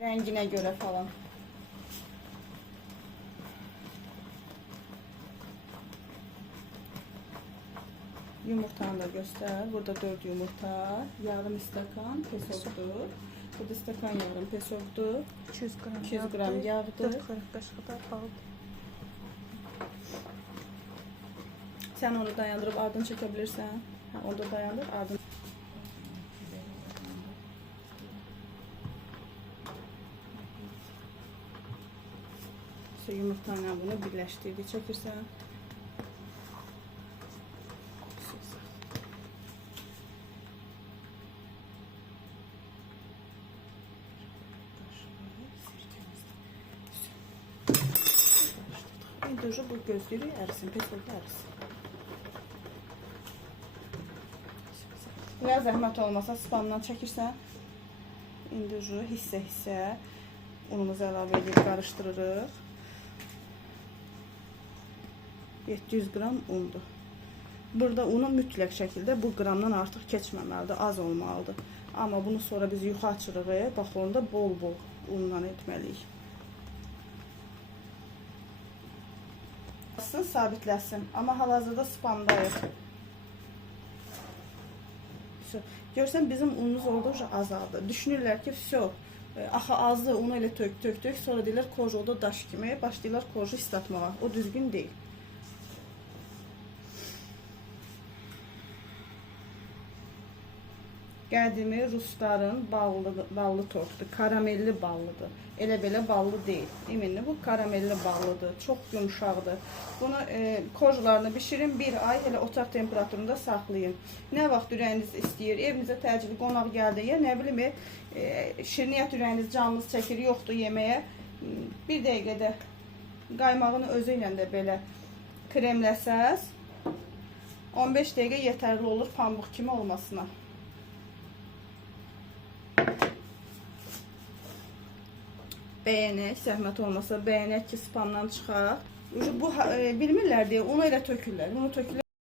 Rengine göre falan. Yumurtanı da göster. Burada 4 yumurta, yarım stakan pesovdu. Burada stakan yarım pesovdu. 200 gram 200 gram yağdı. 4 yemək qaşığı da bal. Sen onu dayandırıp ardını çekebilirsen. Ha, onu da dayandır ardını. Yumurtayla bunu birleştirdi. Çekirsen. İndi bu gözleri erisin, pes oldu erisin. Biraz zəhmət olmasa spamdan çəkirsən. İndi hissə unumuzu əlavə edib qarışdırırıq. 700 gram undur. Burada unu mütləq şəkildə bu qramdan artıq keçməməlidir, az olmalıdır. Amma bunu sonra biz yuxu açırıq, bax onda bol-bol undan etməliyik. Sabitləsin, amma hal-hazırda spamdayıq. Görsən bizim unumuz olduqca azaldı. Düşünürlər ki, axı azdır, unu elə tök, sonra deyirlər korjoda daş kimi, başlayırlar korju islatmağa. O düzgün deyil. Qədimi rusların ballı tortdur, karamelli ballıdır. Elə belə ballı deyil. Eminli bu karamelli ballıdır, çox yumuşaqdır. Bunu korjularını bişirin, bir ay elə otaq temperaturunda saxlayın. Nə vaxt ürəyiniz istəyir, evinizə təcili qonaq gəldi, ya nə bilim, şirniyyat ürəyiniz canınız çəkir, yoxdur yeməyə. Bir dəqiqədə qaymağını özü ilə də belə kremləsəz, 15 dəqiqə yetərli olur pambıq kimi olmasına. Bəyənək, zəhmət olmasa bəyənək ki, spamdan çıxaq. Bu bilmirlər deyə onu elə tökürlər.